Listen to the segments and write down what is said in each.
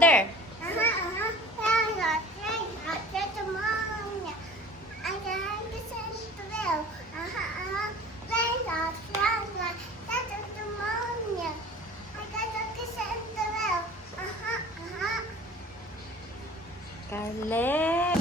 louder. Scarlett.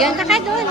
Yan, kakay doon.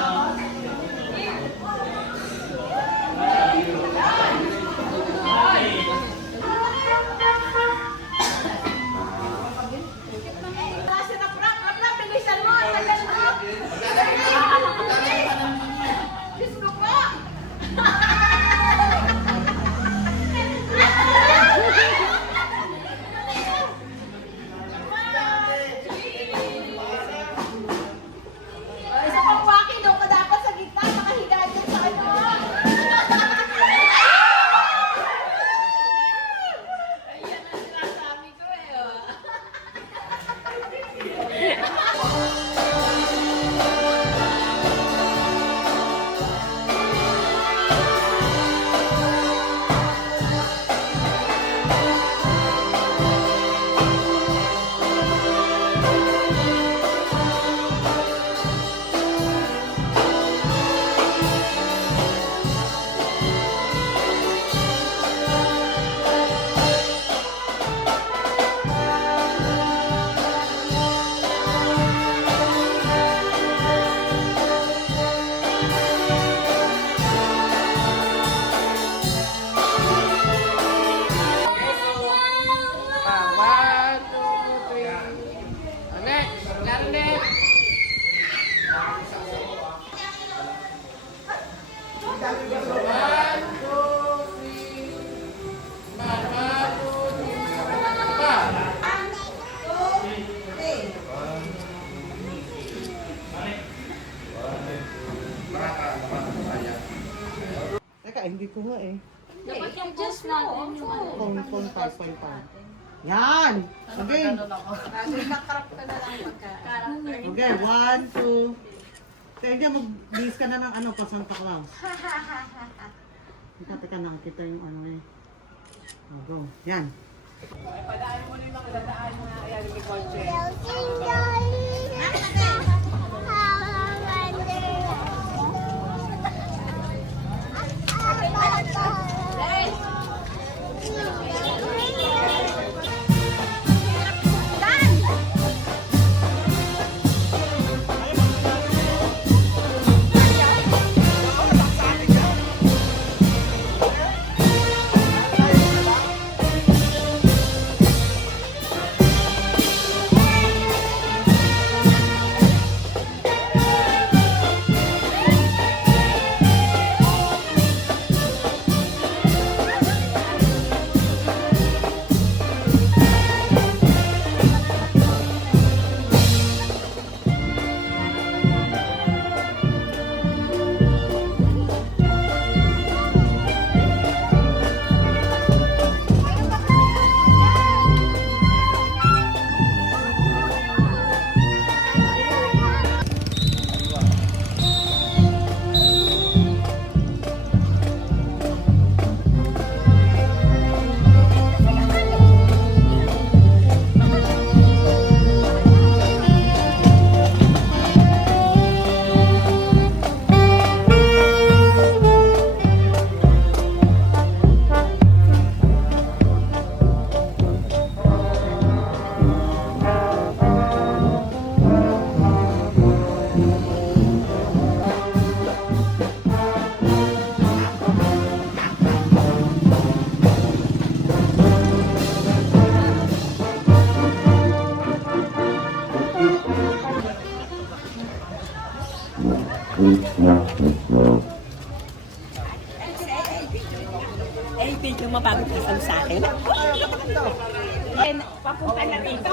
Teka, hindi ko nga eh. Dapat yung just natin yung ano. Phone 5.5. Yan! Okay. Nakakarap ka na lang pagka. Okay, 1, 2. Teka, mag-base ka na ng ano, pa Santa Claus. Teka, nakakita yung ano eh. Oh, go. Yan. Padaan mo na yung mga dadaan na yan yung kotse. Eh, video mapagod ka sa akin. Papunta na dito.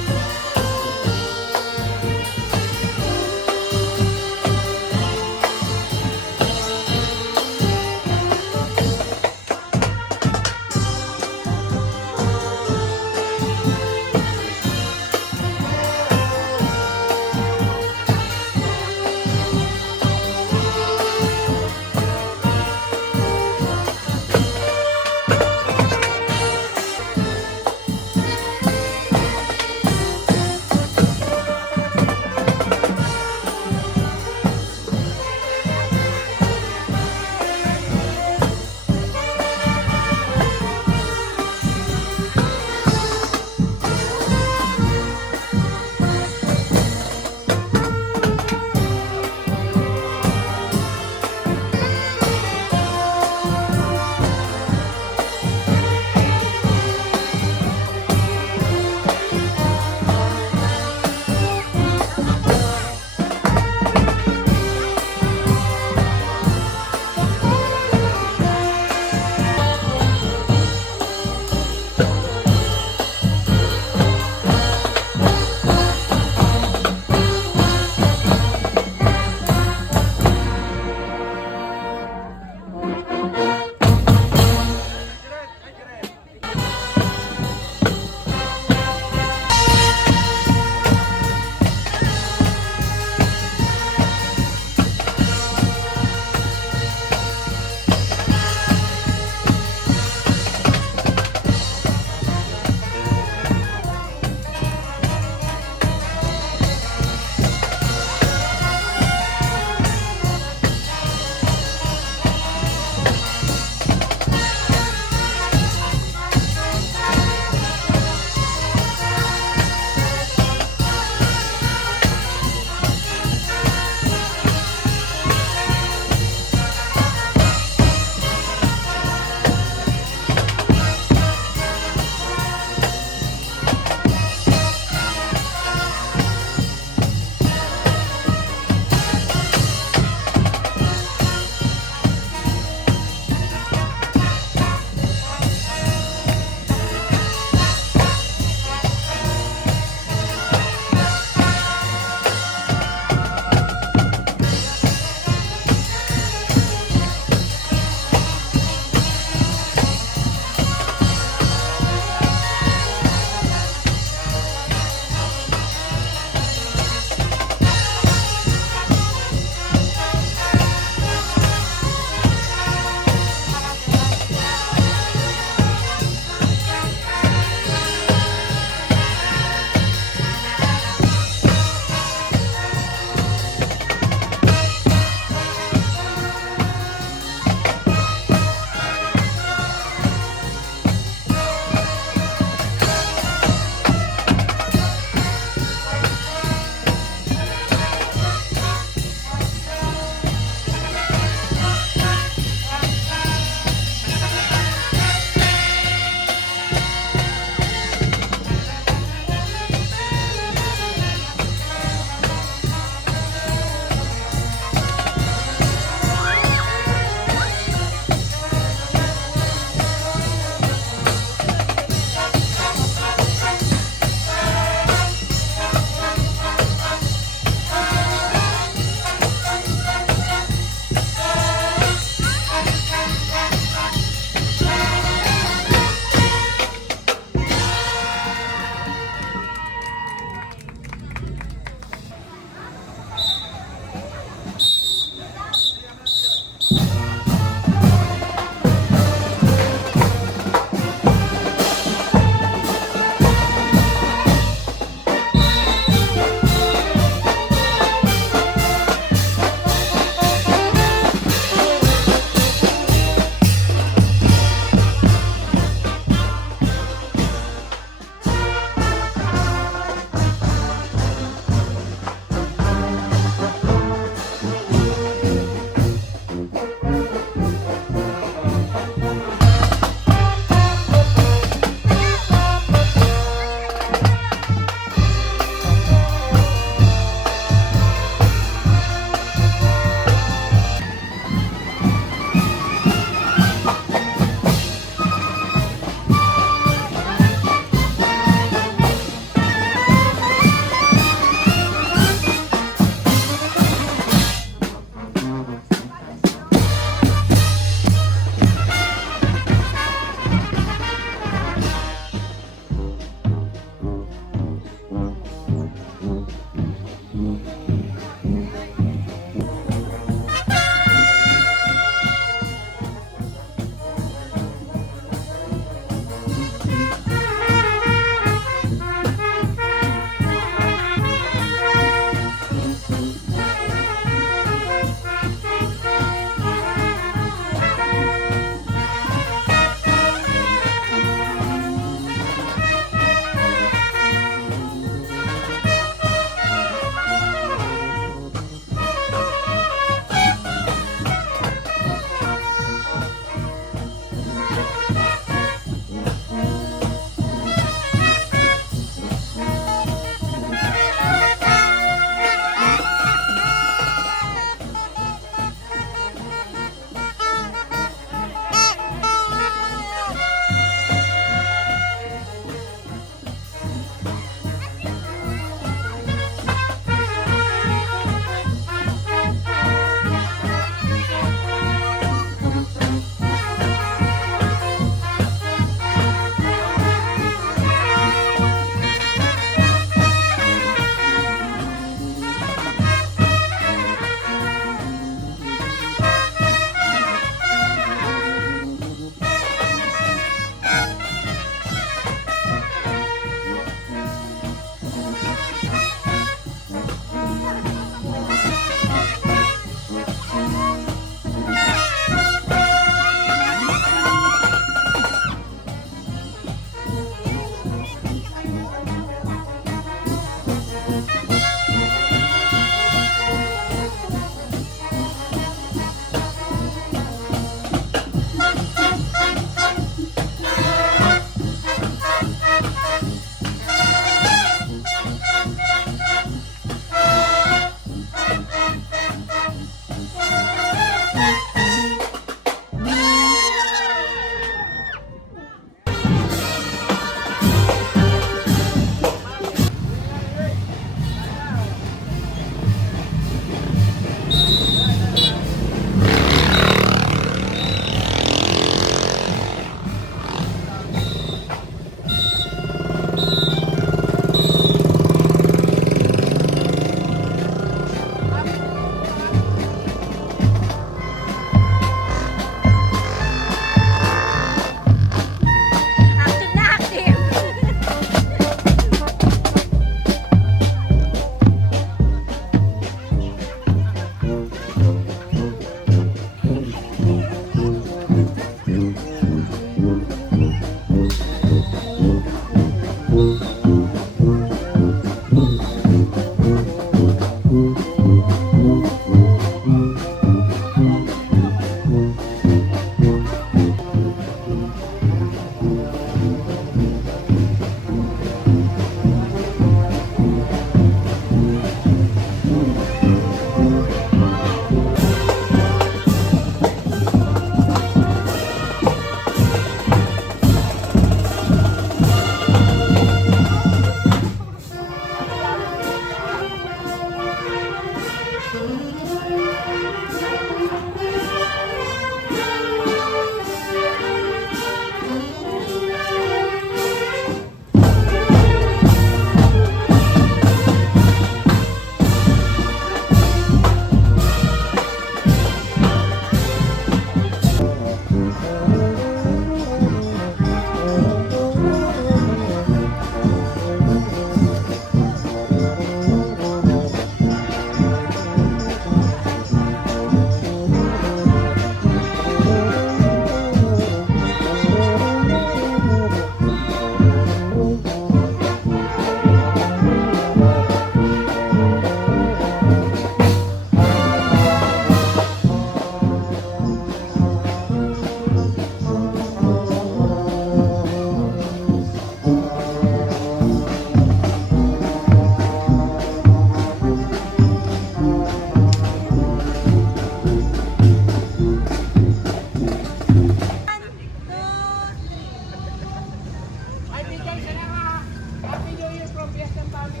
Ay, bigay ka na nga. Happy New Year from Fiesta Family.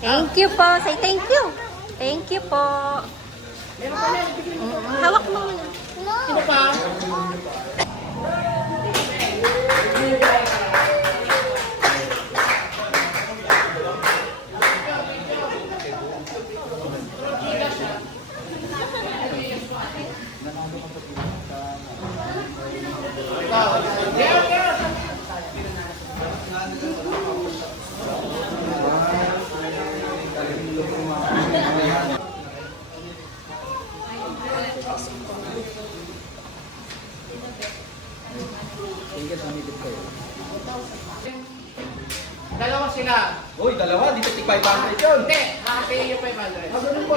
Thank you po. Say thank you. Thank you po. Hawak mo muna. Sino pa? Dalawa sila. Uy, dalawa, dito tig 500 yun. Hindi, happy yung 500. Ganun ba?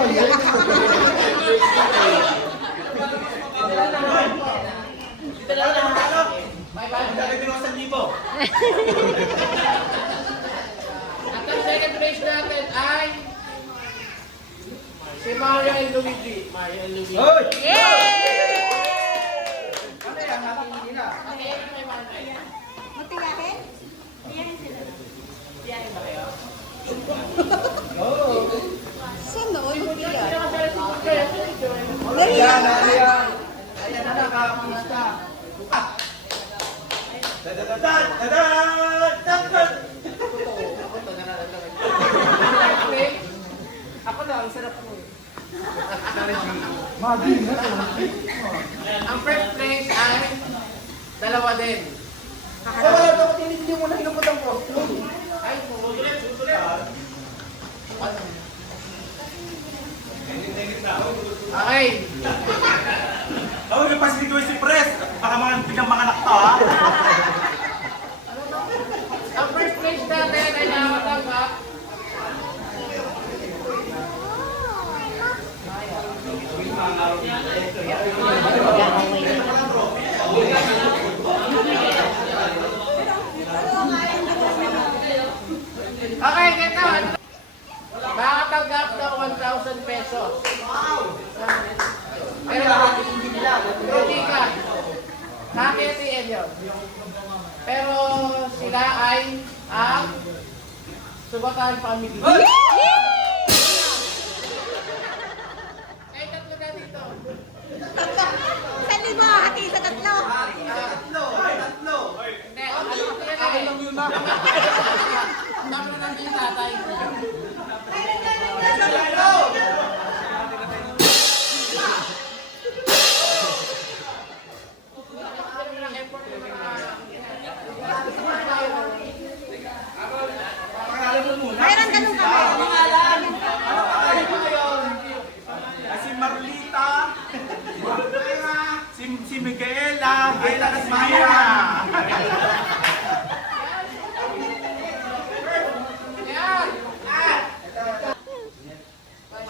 At ang second race natin ay si Mario and Luigi. Mario and Luigi. Hoy! Yay! Ano yan? Happy nila. Okay, 500. Matiyakin? Tiyakin sila. Saan noon? Ayan, ayan. Ayan na nakakapista. Dadadadan! Dadadadan! Ako daw, ang sarap mo. Ang first place ay dalawa din. Ay, wala daw hindi mo na hinupot ang post. Ay, susulit. Okay. Ako, may pasilito si Pres. Baka mga biglang mga anak to, ha? Ang first place natin ay nakatanggap okay, ganito. Makatanggap ng 1,000 pesos. Pero hindi ka. Nakaka-ATM yun. Pero sila ay ang Subatan Family. Ay, tatlo na dito. Saan mo? Hati sa tatlo. Tatlo! Hindi, ako lang yun na. Tatlo na yung tatay. Mayroon ganun kami. Si Marlita, si Miguela, ay si Mira. Yan!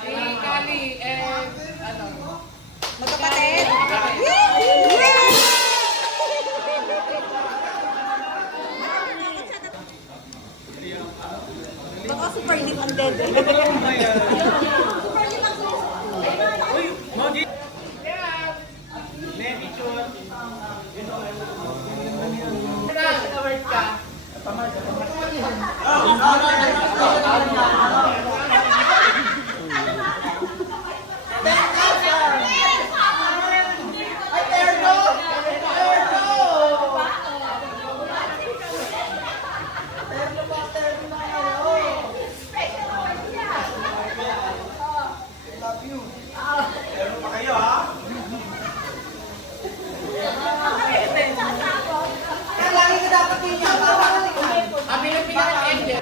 Si Kali, ano? Magkapatid. Baka super lim ang dead eh. Award ka. Meron pa kayo, ha? Ang pinagpigyan ng Angel.